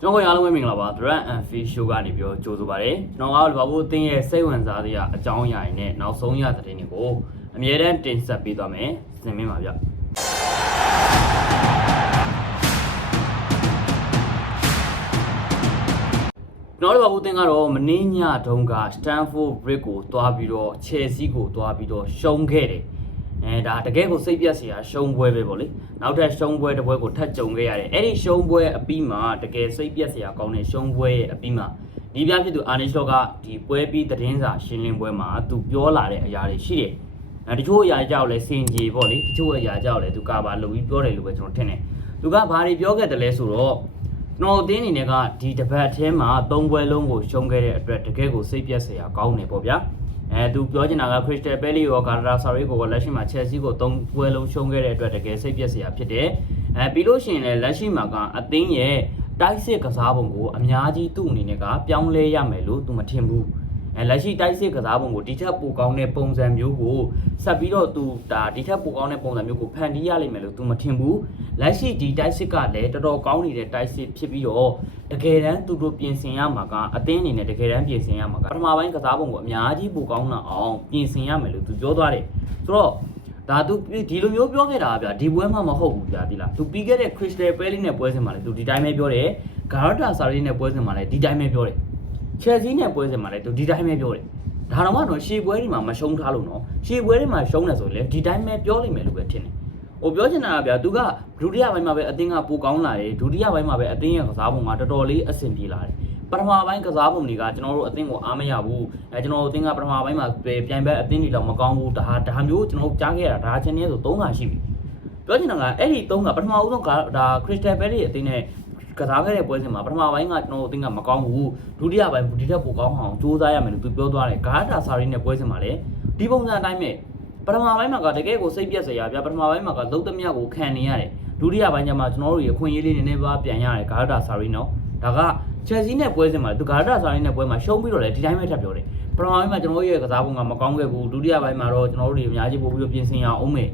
ကျွန်တော်တို့အားလုံးပဲမင်္ဂလာပါ Drum and Fish Show ကနေပြီးတော့ကြိုဆိုပါရစေကျွန်တော်ကဘာလို့အသင်းရဲ့စိတ်ဝင်စားစရာအကြောင်းအရာတွေနဲ့နောက်ဆုံးရသတင်းတွေကိုအမြဲတမ်းတင်ဆက်ပေးသွားမယ်စင်မင်းပါဗျကျွန်တော်တို့ဘာလို့အသင်းကတော့မင်းညတုန်းက Stanford Bridge ကိုတွားပြီးတော့ Chelsea ကိုတွားပြီးတော့ရှုံးခဲ့တယ် အဲဒါတကယ်ကိုစိတ်ပြက်စရာရှုံးပွဲပဲပေါ့လေနောက်ထပ်ရှုံးပွဲတစ်ပွဲကိုထပ်ကြုံခဲ့ရတယ်အဲ့ဒီရှုံးပွဲအပြီးမှာတကယ်စိတ်ပြက်စရာကောင်းတဲ့ရှုံးပွဲရဲ့အပြီးမှာဒီပြဖြစ်သူအာနီရှော့ကဒီပွဲပြီးသတင်းစာရှင်းလင်းပွဲမှာသူပြောလာတဲ့အရာတွေရှိတယ်အဲတချို့အရာကြောက်လဲစင်ကြီးပေါ့လေတချို့အရာကြောက်လဲသူကပါလို့ပြီးပြောတယ်လို့ပဲကျွန်တော်ထင်တယ်သူကဘာတွေပြောခဲ့တယ်လဲဆိုတော့ကျွန်တော်အသင်းအနေနဲ့ကဒီတစ်ပတ်ထဲမှာ၃ပွဲလုံးကိုရှုံးခဲ့တဲ့အတွက်တကယ်ကိုစိတ်ပြက်စရာကောင်းတယ်ပေါ့ဗျာ အဲသူပြောချင်တာက Crystal Palace ရော Galatasaray ကိုလက်ရှိမှာ Chelsea ကို၃ပွဲလုံးရှုံးခဲ့တဲ့အတွက်တကယ်စိတ်ပျက်စရာဖြစ်တယ်။အဲပြီးလို့ရှိရင်လည်းလက်ရှိမှာကအသင်းရဲ့တိုက်စစ်ကစားပုံကိုအများကြီးသူ့အနေနဲ့ကပြောင်းလဲရမယ်လို့သူမထင်ဘူး။ အဲလက်ရှိတိုက်စစ်ကစားပုံကိုဒီထက်ပိုကောင်းတဲ့ပုံစံမျိုးကိုဆက်ပြီးတော့သူဒါဒီထက်ပိုကောင်းတဲ့ပုံစံမျိုးကိုဖန်တီးရလိမ့်မယ်လို့သူမထင်ဘူး။လက်ရှိဒီတိုက်စစ်ကလည်းတော်တော်ကောင်းနေတဲ့တိုက်စစ်ဖြစ်ပြီးတော့တကယ်တမ်းသူတို့ပြင်ဆင်ရမှာကအသင်းအနေနဲ့တကယ်တမ်းပြင်ဆင်ရမှာကပထမပိုင်းကစားပုံကိုအများကြီးပိုကောင်းလာအောင်ပြင်ဆင်ရမယ်လို့သူပြောသွားတယ်။ဆိုတော့ဒါသူဒီလိုမျိုးပြောခဲ့တာဗျာဒီပွဲမှမဟုတ်ဘူးဗျာဒီလားသူပြီးခဲ့တဲ့ Crystal Palace နဲ့ပွဲစဉ်မှာလည်းသူဒီတိုင်းပဲပြောတယ် Galatasaray နဲ့ပွဲစဉ်မှာလည်းဒီတိုင်းပဲပြောတယ် Chelsea နဲ့ပွဲစဉ်မှာလည်းသူဒီတိုင်းပဲပြောတယ်ဒါတော့မှတော့ရှေ့ပွဲတွေမှာမရှုံးထားလို့နော်ရှေ့ပွဲတွေမှာရှုံးတယ်ဆိုရင်လည်းဒီတိုင်းပဲပြောလိမ့်မယ်လို့ပဲထင်တယ်ဟိုပြောချင်တာကဗျာသူကဒုတိယပိုင်းမှာပဲအသင်းကပိုကောင်းလာတယ်ဒုတိယပိုင်းမှာပဲအသင်းရဲ့ကစားပုံကတော်တော်လေးအဆင်ပြေလာတယ်ပထမပိုင်းကစားပုံတွေကကျွန်တော်တို့အသင်းကိုအားမရဘူးအဲကျွန်တော်တို့အသင်းကပထမပိုင်းမှာပြိုင်ဘက်အသင်းတွေတော့မကောင်းဘူးဒါဒါမျိုးကျွန်တော်တို့ကြားခဲ့ရတာဒါချင်းနေဆို၃ခါရှိပြီပြောချင်တာကအဲ့ဒီ၃ခါပထမဦးဆုံးကဒါ Crystal Palace ရဲ့အသင်းနဲ့ ကစားခဲ့တဲ့ပွဲစဉ်မှာပထမပိုင်းကကျွန်တော်တို့အသင်းကမကောင်းဘူးဒုတိယပိုင်းဒီထက်ပိုကောင်းအောင်စူးစမ်းရမယ်လို့သူပြောသွားတယ်ဂါတာဆာရီနဲ့ပွဲစဉ်မှာလည်းဒီပုံစံအတိုင်းပဲပထမပိုင်းမှာကတကယ်ကိုစိတ်ပြက်စရာဗျာပထမပိုင်းမှာကလုံးသမျှကိုခံနေရတယ်ဒုတိယပိုင်းကျမှကျွန်တော်တို့ရခွင့်ရေးလေးနည်းနည်းပါးပြန်ရတယ်ဂါရတာဆာရီနော်ဒါကချက်စီနဲ့ပွဲစဉ်မှာသူဂါရတာဆာရီနဲ့ပွဲမှာရှုံးပြီးတော့လေဒီတိုင်းပဲထပ်ပြောတယ်ပထမပိုင်းမှာကျွန်တော်တို့ရဲ့ကစားပုံကမကောင်းခဲ့ဘူးဒုတိယပိုင်းမှာတော့ကျွန်တော်တို့တွေအများကြီးပို့ပြီးတော့ပြင်ဆင်ရအောင်မယ်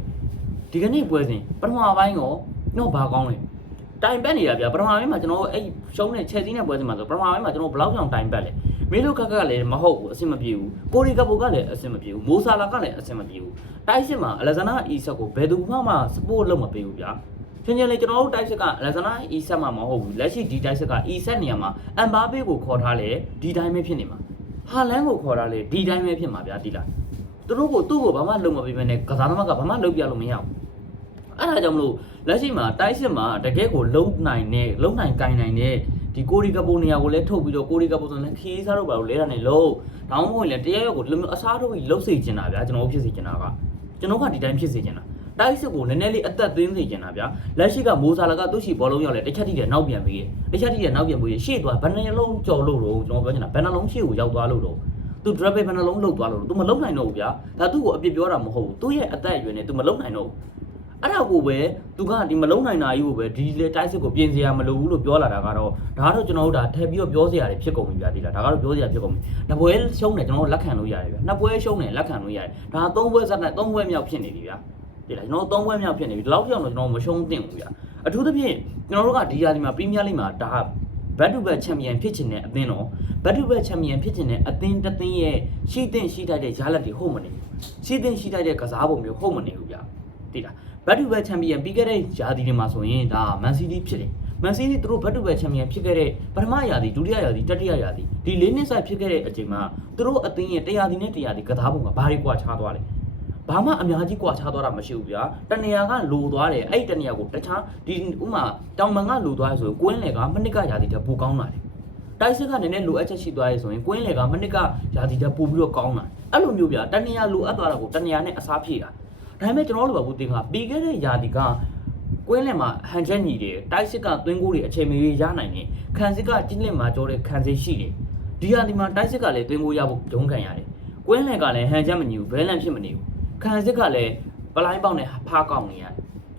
ဒီကနေ့ပွဲစဉ်ပထမပိုင်းရောတော့ဘာကောင်းလဲ တိုင်ပတ်နေတာဗျာပထမပိုင်းမှာကျွန်တော်တို့အဲ့ရှုံးတဲ့ချက်စီနဲ့ပွဲစဉ်မှာဆိုပထမပိုင်းမှာကျွန်တော်ဘယ်လောက်ကြောင်တိုင်ပတ်လဲမေလိုကကကလည်းမဟုတ်ဘူးအဆင်မပြေဘူးကိုရီကပိုကလည်းအဆင်မပြေဘူးမိုးဆာလာကလည်းအဆင်မပြေဘူးတိုက်စစ်မှာအလက်ဇာနာအီဆက်ကိုဘယ်သူမှမစပို့လုပ်မပေးဘူးဗျာချင်းချင်းလေးကျွန်တော်တို့တိုက်စစ်ကအလက်ဇာနာအီဆက်မှာမဟုတ်ဘူးလက်ရှိဒီတိုက်စစ်ကအီဆက်နေရာမှာအမ်ဘာဘေးကိုခေါ်ထားလေဒီတိုင်းပဲဖြစ်နေမှာဟာလန်ကိုခေါ်ထားလေဒီတိုင်းပဲဖြစ်မှာဗျာတိလားသူတို့ကိုသူ့ကိုဘာမှလုပ်မပေးဘဲနဲ့ကစားသမားကဘာမှလုပ်ပြလို့မရဘူး အဲ့ဒါကြောင့်မလို့လက်ရှိမှာတိုက်စစ်မှာတကယ်ကိုလုံနိုင်တဲ့လုံနိုင်ကင်နိုင်တဲ့ဒီကိုရီကပိုနေရာကိုလည်းထုတ်ပြီးတော့ကိုရီကပိုဆိုရင်ခီးစားတော့ပါလို့လဲတာနဲ့လုံးတောင်းဖို့လည်းတရားရောက်ကိုဒီလိုမျိုးအစားထုတ်ပြီးလှုပ်စေချင်တာဗျာကျွန်တော်ဖြစ်စေချင်တာကကျွန်တော်ကဒီတိုင်းဖြစ်စေချင်တာတိုက်စစ်ကိုနည်းနည်းလေးအသက်သွင်းစေချင်တာဗျာလက်ရှိကမိုးစာလာကသူ့ရှိဘောလုံးရောက်လဲတစ်ချက်ထိတဲ့နောက်ပြန်ပြီးရတစ်ချက်ထိတဲ့နောက်ပြန်ပြီးရရှေ့သွားဘယ်နှလုံးကြော်လို့တော့ကျွန်တော်ပြောချင်တာဘယ်နှလုံးရှေ့ကိုရောက်သွားလို့တော့သူ drop ပဲဘယ်နှလုံးလှုပ်သွားလို့ तू မလုံနိုင်တော့ဘူးဗျာဒါသူ့ကိုအပြစ်ပြောတာမဟုတ်ဘူးသူ့ရဲ့အသက်အရွယ်နဲ့ तू မလုံနိုင်တော့ဘူး အဲ့ဒါကိုပဲသူကဒီမလုံနိုင်တာကြီးကိုပဲဒီလေတိုက်စစ်ကိုပြင်စရာမလိုဘူးလို့ပြောလာတာကတော့ဒါကတော့ကျွန်တော်တို့ဒါထည့်ပြီးတော့ပြောစရာတွေဖြစ်ကုန်ပြီဗျာဒီလားဒါကတော့ပြောစရာဖြစ်ကုန်ပြီနှစ်ပွဲရှုံးတယ်ကျွန်တော်တို့လက်ခံလို့ရတယ်ဗျာနှစ်ပွဲရှုံးတယ်လက်ခံလို့ရတယ်ဒါသုံးပွဲစက်နဲ့သုံးပွဲမြောက်ဖြစ်နေပြီဗျာဒီလားကျွန်တော်တို့သုံးပွဲမြောက်ဖြစ်နေပြီဒီလောက်ကြောင်တော့ကျွန်တော်မရှုံးသင့်ဘူးဗျာအထူးသဖြင့်ကျွန်တော်တို့ကဒီရာဒီမှာပရီးမီးယားလိမှာဒါဘတ်တူဘတ်ချန်ပီယံဖြစ်ချင်တဲ့အသင်းတော့ဘတ်တူဘတ်ချန်ပီယံဖြစ်ချင်တဲ့အသင်းတစ်သင်းရဲ့ရှိတဲ့ရှိတတ်တဲ့ရလဒ်တွေဟုတ်မနေဘူးရှိတဲ့ရှိတတ်တဲ့ကစားပုံမျိုးဟုတ်မနေဘူးဗျာတိလား ဘတ်တူဘတ်ချန်ပီယံပြီးခဲ့တဲ့ရာသီတွေမှာဆိုရင်ဒါမန်စီးတီးဖြစ်တယ်မန်စီးတီးသူတို့ဘတ်တူဘတ်ချန်ပီယံဖြစ်ခဲ့တဲ့ပထမရာသီဒုတိယရာသီတတိယရာသီဒီလေးနှစ်ဆိုင်ဖြစ်ခဲ့တဲ့အချိန်မှာသူတို့အသင်းရဲ့တရားသီနဲ့တရားသီကစားပုံကဘာတွေကွာခြားသွားလဲဘာမှအများကြီးကွာခြားသွားတာမရှိဘူးဗျာတနေရာကလိုသွားတယ်အဲ့ဒီတနေရာကိုတခြားဒီဥမာတောင်မန်ကလိုသွားရဆိုရင်ကွင်းလေကမနစ်ကရာသီတက်ပိုကောင်းလာတယ်တိုက်စစ်ကနည်းနည်းလိုအပ်ချက်ရှိသွားရဆိုရင်ကွင်းလေကမနစ်ကရာသီတက်ပိုပြီးတော့ကောင်းလာအဲ့လိုမျိုးဗျာတနေရာလိုအပ်သွားတာကိုတနေရာနဲ့အစားဖြည့်တာ ဒါပေမဲ့ကျွန်တော်တို့ဘာဘူးတင်ကပြီးခဲ့တဲ့ယာဒီကကွင်းလယ်မှာဟန်ချက်ညီတယ်တိုက်စစ်ကသွင်းကိုတွေအချိန်မီရနိုင်တယ်ခံစစ်ကကျင်းလင်မှာကြောတဲ့ခံစစ်ရှိတယ်ဒီယာဒီမှာတိုက်စစ်ကလည်းသွင်းကိုရဖို့ဒုံးခံရတယ်ကွင်းလယ်ကလည်းဟန်ချက်မညီဘူးဘဲလန်ဖြစ်မနေဘူးခံစစ်ကလည်းပလိုင်းပေါက်နဲ့ဖားကောက်နေရတယ်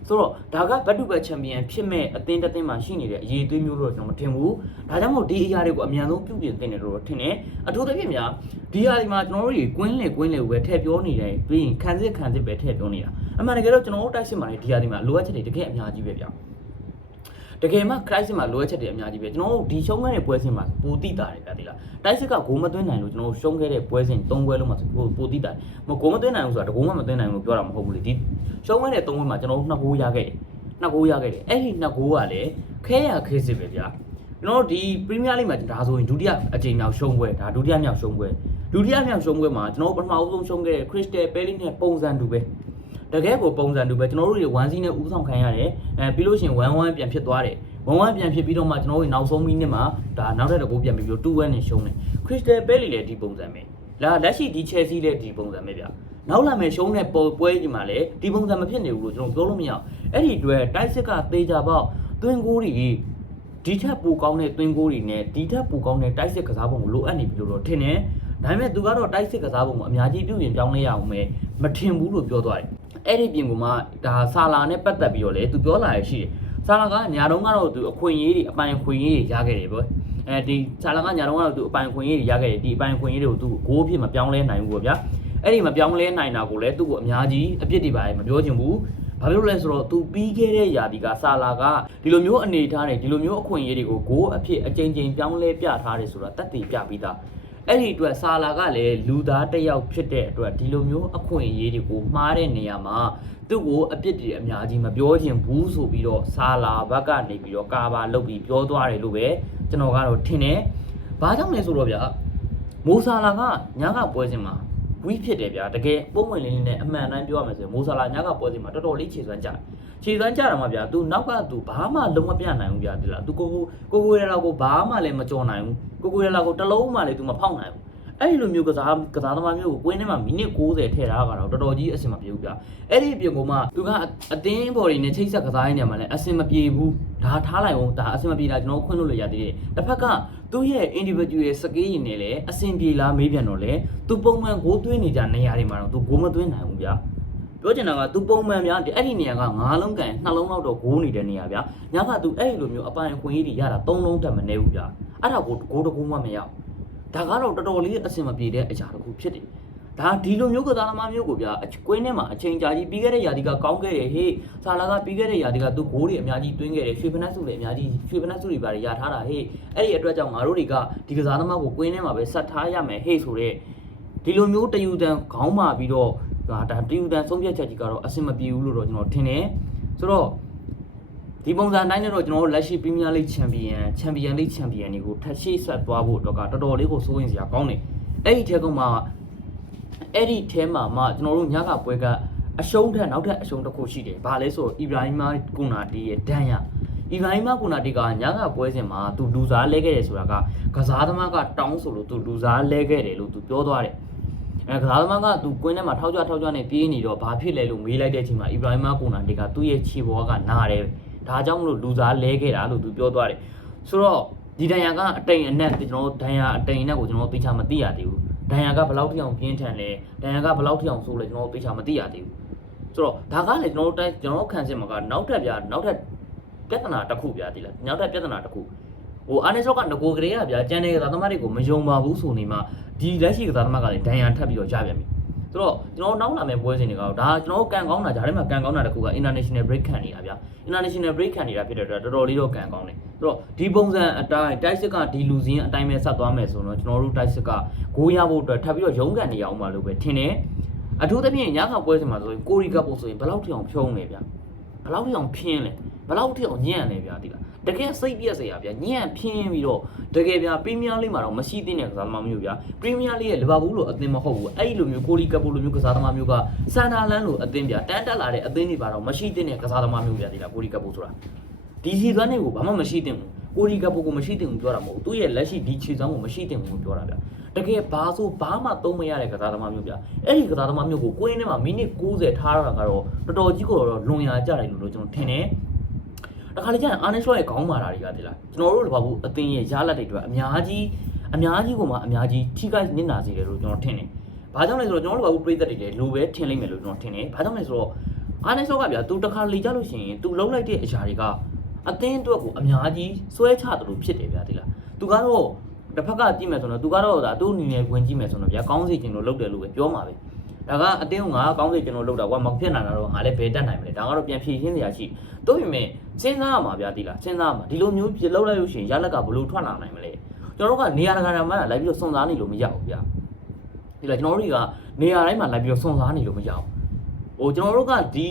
ဆိုတော့ဒါကဘတ်တူဘတ်ချန်ပီယံဖြစ်မဲ့အသင်းတစ်သင်းမှာရှိနေတဲ့အရေးသွေးမျိုးလို့ကျွန်တော်မထင်ဘူးဒါကြောင့်မို့ဒီအရာတွေကိုအမြန်ဆုံးပြုပြင်သင့်တယ်လို့ထင်တယ်အထူးသဖြင့်များဒီဟာဒီမှာကျွန်တော်တို့တွေကွင်းလေကွင်းလေကိုပဲထည့်ပြောနေတယ်ပြီးရင်ခံစစ်ခံစစ်ပဲထည့်ပြောနေတာအမှန်တကယ်တော့ကျွန်တော်တို့တိုက်စစ်မှာနေဒီဟာဒီမှာလိုအပ်ချက်တွေတကယ်အများကြီးပဲဗျ တတကယ်မှ crisis မှာလိုအပ်ချက်တွေအများကြီးပဲကျွန်တော်တို့ဒီရှုံးခဲ့တဲ့ပွဲစဉ်မှာပိုတိတာတယ်ဗျာဒီလားတိုက်စစ်ကဂိုးမသွင်းနိုင်လို့ကျွန်တော်တို့ရှုံးခဲ့တဲ့ပွဲစဉ်၃ပွဲလုံးမှာပိုပိုတိတာတယ်မဂိုးမသွင်းနိုင်ဘူးဆိုတာတဂိုးမှမသွင်းနိုင်ဘူးပြောတာမဟုတ်ဘူးလေဒီရှုံးခဲ့တဲ့၃ပွဲမှာကျွန်တော်တို့နှစ်ဂိုးရခဲ့တယ်နှစ်ဂိုးရခဲ့တယ်အဲ့ဒီနှစ်ဂိုးကလည်းခဲရခဲစစ်ပဲဗျာကျွန်တော်တို့ဒီ Premier League မှာဒါဆိုရင်ဒုတိယအကြိမ်မြောက်ရှုံးပွဲဒါဒုတိယမြောက်ရှုံးပွဲဒုတိယမြောက်ရှုံးပွဲမှာကျွန်တော်တို့ပထမဦးဆုံးရှုံးခဲ့တဲ့ Crystal Palace နဲ့ပုံစံတူပဲ တကယ်ကိုပုံစံတူပဲကျွန်တော်တို့တွေ1စီးနဲ့ဥဆောင်ခံရတယ်အဲပြီးလို့ရှိရင်1-1ပြန်ဖြစ်သွားတယ်1-1ပြန်ဖြစ်ပြီးတော့မှကျွန်တော်တို့နောက်ဆုံးမိနစ်မှာဒါနောက်ထပ်တစ်ကိုပြန်ပြီးတော့2-1နဲ့ရှုံးတယ် Crystal Palace လည်းဒီပုံစံပဲလာလက်ရှိဒီ Chelsea လည်းဒီပုံစံပဲဗျနောက်လာမယ်ရှုံးတဲ့ပွဲပွဲကြီးမှာလည်းဒီပုံစံမဖြစ်နေဘူးလို့ကျွန်တော်ပြောလို့မရအောင်အဲ့ဒီအတွက်တိုက်စစ်ကသေချာပေါက်တွင်းကိုးတွေဒီထက်ပိုကောင်းတဲ့တွင်းကိုးတွေနဲ့ဒီထက်ပိုကောင်းတဲ့တိုက်စစ်ကစားပုံကိုလိုအပ်နေပြီလို့တော့ထင်တယ်ဒါပေမဲ့သူကတော့တိုက်စစ်ကစားပုံကိုအများကြီးပြုပြင်ပြောင်းလဲရအောင်ပဲမထင်ဘူးလို့ပြောသွားတယ် အဲ့ဒီပြင်ကမှဒါဆာလာနဲ့ပတ်သက်ပြီးတော့လေသူပြောလာရရှိတယ်ဆာလာကညာတုန်းကတော့သူအခွင့်အရေးတွေအပိုင်အခွင့်အရေးတွေရခဲ့တယ်ပေါ့အဲဒီဆာလာကညာတုန်းကတော့သူအပိုင်အခွင့်အရေးတွေရခဲ့တယ်ဒီအပိုင်အခွင့်အရေးတွေကိုသူဂိုးဖြစ်မပြောင်းလဲနိုင်ဘူးပေါ့ဗျာအဲ့ဒီမပြောင်းလဲနိုင်တာကိုလည်းသူ့ကိုအများကြီးအပြစ်တွေပါမပြောချင်ဘူးဘာဖြစ်လို့လဲဆိုတော့သူပြီးခဲ့တဲ့ຢာဒီကဆာလာကဒီလိုမျိုးအနေထားနေဒီလိုမျိုးအခွင့်အရေးတွေကိုဂိုးအဖြစ်အကြိမ်ကြိမ်ပြောင်းလဲပြထားတယ်ဆိုတာတက်တည်ပြပြီးသား အဲ့ဒီအတွက်ဆာလာကလည်းလူသားတစ်ယောက်ဖြစ်တဲ့အတွက်ဒီလိုမျိုးအခွင့်အရေးတွေကိုမှားတဲ့နေရာမှာသူ့ကိုအပြစ်တွေအများကြီးမပြောချင်ဘူးဆိုပြီးတော့ဆာလာဘက်ကနေပြီးတော့ကာဘာလုပ်ပြီးပြောသွားတယ်လို့ပဲကျွန်တော်ကတော့ထင်တယ်။ဘာကြောင့်လဲဆိုတော့ဗျာမိုဆာလာကညာကပွဲစဉ်မှာ ဝီးဖြစ်တယ်ဗျာတကယ်ပုံဝင်လင်းလင်းနဲ့အမှန်တမ်းပြောရမယ်ဆိုရင်မိုဆာလာညာကပွဲစဉ်မှာတော်တော်လေးခြေစွမ်းကြတယ်ခြေစွမ်းကြတာမှဗျာ तू နောက်က तू ဘာမှလုံးမပြနိုင်ဘူးဗျာဒီလား तू ကိုကိုကိုကိုရဲလောက်ကိုဘာမှလည်းမကြော်နိုင်ဘူးကိုကိုရဲလောက်ကိုတစ်လုံးမှလည်း तू မဖောက်နိုင်ဘူး အဲ့ဒီလိုမျိုးကစားကစားသမားမျိုးကိုကွင်းထဲမှာမိနစ်60ထည့်ထားတာကတော့တော်တော်ကြီးအဆင်မပြေဘူးဗျအဲ့ဒီအပြင်ကမှသူကအတင်းဘော်တွေနဲ့ချိတ်ဆက်ကစားရင်းနေမှာလည်းအဆင်မပြေဘူးဒါထားလိုက်အောင်ဒါအဆင်မပြေတာကျွန်တော်ခွင့်လို့လည်းရသေးတယ်တစ်ဖက်ကသူ့ရဲ့ individual skill ရင်းနဲ့လည်းအဆင်ပြေလားမေးပြန်တော့လေသူပုံမှန်ဂိုးသွင်းနေကြနေရာတွေမှာတော့သူဂိုးမသွင်းနိုင်ဘူးဗျပြောချင်တာက तू ပုံမှန်ဗျာအဲ့ဒီနေရာက9လုံးကန်2လုံးလောက်တော့ဂိုးနေတဲ့နေရာဗျာညာက तू အဲ့ဒီလိုမျိုးအပိုင်အခွင့်အရေးတွေရတာ3လုံးတက်မနေဘူးဗျာအဲ့ဒါကိုဂိုးတစ်ဂိုးမှမရဘူး ဒါကတော့တော်တော်လေးအဆင်မပြေတဲ့အရာတစ်ခုဖြစ်တယ်။ဒါဒီလိုမျိုးကစားသမားမျိုးကိုဗျာအကွင်းထဲမှာအချိန်ကြာကြီးပြီးခဲ့တဲ့ရာသီကကောင်းခဲ့တယ်ဟေးဆာလာကပြီးခဲ့တဲ့ရာသီကသူဂိုးတွေအများကြီးသွင်းခဲ့တယ်ရွှေဖနက်စုတွေအများကြီးရွှေဖနက်စုတွေပါရထားတာဟေးအဲ့ဒီအတွက်ကြောင့်ငါတို့တွေကဒီကစားသမားကိုကွင်းထဲမှာပဲဆက်ထားရမယ်ဟေးဆိုတော့ဒီလိုမျိုးတယူတန်ခေါင်းမာပြီးတော့ဒါဒါတယူတန်ဆုံးဖြတ်ချက်ကြီးကတော့အဆင်မပြေဘူးလို့တော့ကျွန်တော်ထင်တယ်ဆိုတော့ ဒီပုံစံတိုင်းနဲ့တော့ကျွန်တော်တို့လက်ရှိပရီးမီးယားလိဂ်ချန်ပီယံချန်ပီယံလိဂ်ချန်ပီယံတွေကိုထပ်ရှိဆက်သွားဖို့အတွက်ကတော်တော်လေးကိုစိုးရင်စရာကောင်းတယ်အဲ့ဒီထဲကမှအဲ့ဒီထဲမှာမှကျွန်တော်တို့ညကပွဲကအရှုံးထက်နောက်ထပ်အရှုံးတစ်ခုရှိတယ်။ဘာလဲဆိုတော့အီဘရာဟီမာကူနာတီရဲ့ဒဏ်ရအီဘရာဟီမာကူနာတီကညကပွဲစဉ်မှာသူလူစားလဲခဲ့တယ်ဆိုတာကကစားသမားကတောင်းဆိုလို့သူလူစားလဲခဲ့တယ်လို့သူပြောသွားတယ်။အဲကစားသမားကသူကွင်းထဲမှာထောက်ကြထောက်ကြနဲ့ပြေးနေတော့ဘာဖြစ်လဲလို့မေးလိုက်တဲ့အချိန်မှာအီဘရာဟီမာကူနာတီကသူ့ရဲ့ခြေပေါ်ကနားတယ်။ ဒါကြောင့်မလို့လူစားလဲခဲ့တာလို့သူပြောသွားတယ်ဆိုတော့ဒီဒဏ်ရာကအတိန်အနက်ကျွန်တော်တို့ဒဏ်ရာအတိန်အနက်ကိုကျွန်တော်တို့သိချာမသိရသေးဘူးဒဏ်ရာကဘယ်လောက်ထိအောင်ပြင်းထန်လဲဒဏ်ရာကဘယ်လောက်ထိအောင်ဆိုးလဲကျွန်တော်တို့သိချာမသိရသေးဘူးဆိုတော့ဒါကလည်းကျွန်တော်တို့တိုင်းကျွန်တော်တို့ခံစစ်မှာကနောက်ထပ်ဗျာနောက်ထပ်ပြဿနာတစ်ခုဗျာဒီလားနောက်ထပ်ပြဿနာတစ်ခုဟိုအာနေဆော့ကငကိုကလေးကဗျာကျန်တဲ့ကစားသမားတွေကိုမယုံပါဘူးဆိုနေမှဒီလက်ရှိကစားသမားကလည်းဒဏ်ရာထပ်ပြီးတော့ရပြန်ပြီ ဆိုတော့ကျွန်တော်နောက်လာမယ့်ပွဲစဉ်တွေကတော့ဒါကျွန်တော်ကန်ကောင်းတာဂျားထဲမှာကန်ကောင်းတာတခုက international break ခံနေတာဗျာ international break ခံနေတာဖြစ်တဲ့အတွက်တော်တော်လေးတော့ကန်ကောင်းတယ်ဆိုတော့ဒီပုံစံအတိုင်းတိုက်စစ်ကဒီလူစင်းအတိုင်းပဲဆက်သွားမယ်ဆိုတော့ကျွန်တော်တို့တိုက်စစ်ကဂိုးရဖို့အတွက်ထပ်ပြီးတော့ရုန်းကန်နေရအောင်ပါလို့ပဲထင်တယ်အထူးသဖြင့်ညခပွဲစဉ်မှာဆိုရင်ကိုရီကပ်ဖို့ဆိုရင်ဘယ်လောက်ထိအောင်ဖြုံးလဲဗျာဘယ်လောက်ထိအောင်ဖင်းလဲ ဘယ်လောက်ထိအောင်ညံ့လဲဗျာဒီလားတကယ်စိတ်ပြက်စရာဗျာညံ့ဖင်းပြီးတော့တကယ်ဗျာပရီးမီးယားလိမှာတော့မရှိသင့်တဲ့ကစားသမားမျိုးဗျာပရီးမီးယားလိရဲ့လီဗာပူးလိုအသင်းမဟုတ်ဘူးအဲ့ဒီလိုမျိုးကိုရီကပ်ဖို့လိုမျိုးကစားသမားမျိုးကဆန်ဒါလန်လိုအသင်းဗျာတန်းတက်လာတဲ့အသင်းတွေပါတော့မရှိသင့်တဲ့ကစားသမားမျိုးဗျာဒီလားကိုရီကပ်ဖို့ဆိုတာဒီစီသွမ်းတွေကိုဘာမှမရှိသင့်ဘူးကိုရီကပ်ဖို့ကိုမရှိသင့်ဘူးပြောတာမဟုတ်ဘူးသူ့ရဲ့လက်ရှိဒီခြေစွမ်းကိုမရှိသင့်ဘူးပြောတာဗျာတကယ်ဘာဆိုဘာမှသုံးမရတဲ့ကစားသမားမျိုးဗျာအဲ့ဒီကစားသမားမျိုးကိုကိုင်းထဲမှာမိနစ်60ထားတာကတော့တော်တော်ကြီးကိုတော့လွန်ရာကြတယ်လို့တော့ကျွန်တော်ထင်တယ် တခါလေကျရင်အာနေရှော့ရဲ့ခေါင်းမာတာတွေကတိလားကျွန်တော်တို့တဘာဘူးအသင်းရဲ့ရလတ်တွေအတွက်အများကြီးအများကြီးကိုမှအများကြီးထိခိုက်နစ်နာစေတယ်လို့ကျွန်တော်ထင်တယ်။ဘာကြောင့်လဲဆိုတော့ကျွန်တော်တို့တဘာဘူးပြည်သက်တွေလည်းလိုပဲထင်လိမ့်မယ်လို့ကျွန်တော်ထင်တယ်။ဘာကြောင့်လဲဆိုတော့အာနေရှော့ကဗျာသူတခါလေကျလို့ရှိရင်သူလုံးလိုက်တဲ့အရာတွေကအသင်းအတွက်ကိုအများကြီးဆွဲချတယ်လို့ဖြစ်တယ်ဗျာတိလား။သူကတော့တစ်ဖက်ကကြည့်မယ်ဆိုတော့သူကတော့ဒါသူ့အနေနဲ့ဝင်ကြည့်မယ်ဆိုတော့ဗျာကောင်းစီကျင်လို့လုပ်တယ်လို့ပဲပြောမှာပဲ။ ဒါကအတင်းကငါကောင်းစေကျွန်တော်လုပ်တာကွာမဖြစ်နိုင်တာတော့ငါလည်းဘယ်တက်နိုင်မလဲဒါကတော့ပြန်ဖြည့်ရှင်းစရာရှိတို့ပြင်မဲ့စဉ်းစားရမှာဗျာဒီလားစဉ်းစားရမှာဒီလိုမျိုးပြလောက်လိုက်လို့ရှိရင်ရလက်ကဘလို့ထွက်လာနိုင်မလဲကျွန်တော်တို့ကနေရာတကာမှာလိုက်ပြီးတော့စုံစားနေလို့မရဘူးဗျာဒီလားကျွန်တော်တို့တွေကနေရာတိုင်းမှာလိုက်ပြီးတော့စုံစားနေလို့မရဘူးဟိုကျွန်တော်တို့ကဒီ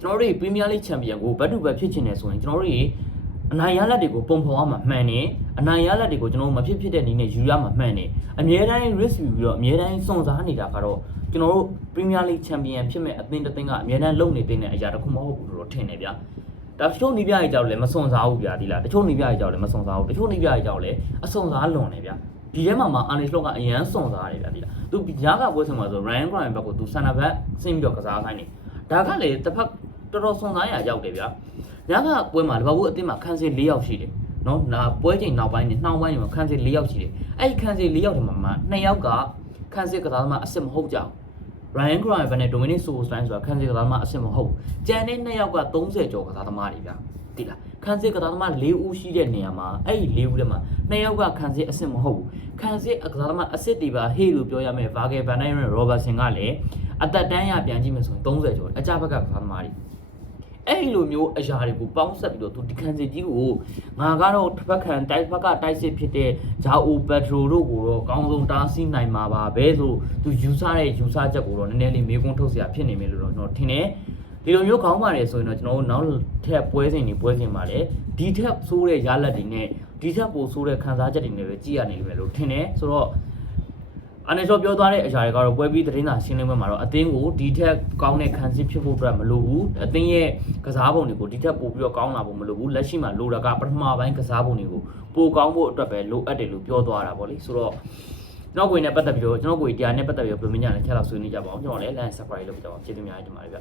ကျွန်တော်တို့ပရီးမီးယားလိချန်ပီယံကိုဘတ်တူဘတ်ဖြစ်ချင်တယ်ဆိုရင်ကျွန်တော်တို့အနိုင်ရလက်တွေကိုပုံဖော်ရမှာမှန်တယ် အနိုင်ရလက်တွေကိုကျွန်တော်တို့မဖြစ်ဖြစ်တဲ့နည်းနဲ့ယူရမှာမှန်တယ်အမြဲတမ်း risk ယူပြီးတော့အမြဲတမ်းစုံစားနေတာကတော့ကျွန်တော်တို့ Premier League Champion ဖြစ်မဲ့အသင်းတစ်သင်းကအမြဲတမ်းလုံနေတဲ့အရာတစ်ခုမဟုတ်ဘူးလို့ထင်တယ်ဗျာဒါတချို့နီးပြရေးကြောက်လည်းမစွန်စားဘူးဗျာဒီလားတချို့နီးပြရေးကြောက်လည်းမစွန်စားဘူးတချို့နီးပြရေးကြောက်လည်းအစွန်စားလွန်နေဗျာဒီထဲမှာမှာ Arne Slot ကအရန်စွန်စားရတယ်ဗျာဒီလားသူညာကပွဲစဉ်မှာဆို Ryan Grant ဘက်ကိုသူ center back ဆင်းပြီးတော့ကစားခိုင်းနေဒါကလေတစ်ဖက်တော်တော်စွန်စားရရောက်တယ်ဗျာညာကပွဲမှာဒီဘက်ကအသင်းမှာခန်းစီ၄ယောက်ရှိတယ် နော်နာပွဲချိန်နောက်ပိုင်းနဲ့နှောင်းပိုင်းတွေမှာခန်းစီ၄ယောက်ရှိတယ်အဲ့ဒီခန်းစီ၄ယောက်တွေမှာမှာ2ယောက်ကခန်းစီကစားသမားအစ်စ်မဟုတ်ကြဘူး Ryan Grant နဲ့ Dominic Soboslai ဆိုတာခန်းစစ်ကစားသမားအဆင့်မဟုတ်ဘူး။ကြံတဲ့နှစ်ယောက်က30ကျော်ကစားသမားတွေဗျာ။သိလား။ခန်းစစ်ကစားသမား4ဦးရှိတဲ့နေရာမှာအဲ့ဒီ4ဦးထဲမှာနှစ်ယောက်ကခန်းစစ်အဆင့်မဟုတ်ဘူး။ခန်းစစ်ကစားသမားအဆင့်တွေပါဟေးလို့ပြောရမယ်။ Vargas Van Dijk နဲ့ Robertson ကလည်းအသက်တန်းရပြန်ကြည့်မယ်ဆိုရင်30ကျော်အကြဘက်ကကစားသမားတွေ အဲ့ဒီလိုမျိုးအရာတွေကိုပေါင်းဆက်ပြီးတော့သူဒီခန်းစစ်ကြီးကိုငါကတော့တစ်ဖက်ခံတိုက်ဖက်ကတိုက်စစ်ဖြစ်တဲ့ဂျာအိုပက်ထရိုတို့ကိုတော့အကောင်းဆုံးတားဆီးနိုင်မှာပါပဲဆိုသူယူဆတဲ့ယူဆချက်ကိုတော့နည်းနည်းလေးမေးခွန်းထုတ်စရာဖြစ်နေမယ်လို့တော့ကျွန်တော်ထင်တယ်ဒီလိုမျိုးခေါင်းပါတယ်ဆိုရင်တော့ကျွန်တော်တို့နောက်ထပ်ပွဲစဉ်တွေပွဲစဉ်မှာလည်းဒီထက်ဆိုးတဲ့ရလဒ်တွေနဲ့ဒီထက်ပိုဆိုးတဲ့ခံစားချက်တွေနဲ့ပဲကြည့်ရနိုင်လိမ့်မယ်လို့ထင်တယ်ဆိုတော့ အနေဆိုပြောသွားတဲ့အရာတွေကတော့ပွဲပြီးသတင်းစာရှင်းလင်းပွဲမှာတော့အသင်းကိုဒီထက်ကောင်းတဲ့ခံစစ်ဖြစ်ဖို့အတွက်မလိုဘူးအသင်းရဲ့ကစားပုံတွေကိုဒီထက်ပိုပြီးတော့ကောင်းလာဖို့မလိုဘူးလက်ရှိမှာလိုတာကပထမပိုင်းကစားပုံတွေကိုပိုကောင်းဖို့အတွက်ပဲလိုအပ်တယ်လို့ပြောသွားတာပေါ့လေဆိုတော့ကျွန်တော်ကိုယ်နဲ့ပတ်သက်ပြီးတော့ကျွန်တော်ကိုယ်တရားနဲ့ပတ်သက်ပြီးတော့ဘယ်လိုမျိုးညာလဲချက်တော့ဆွေးနွေးကြပါအောင်ကျွန်တော်လည်း line subscribe လုပ်ကြပါအောင်ကျေးဇူးများတင်ပါတယ်ဗျ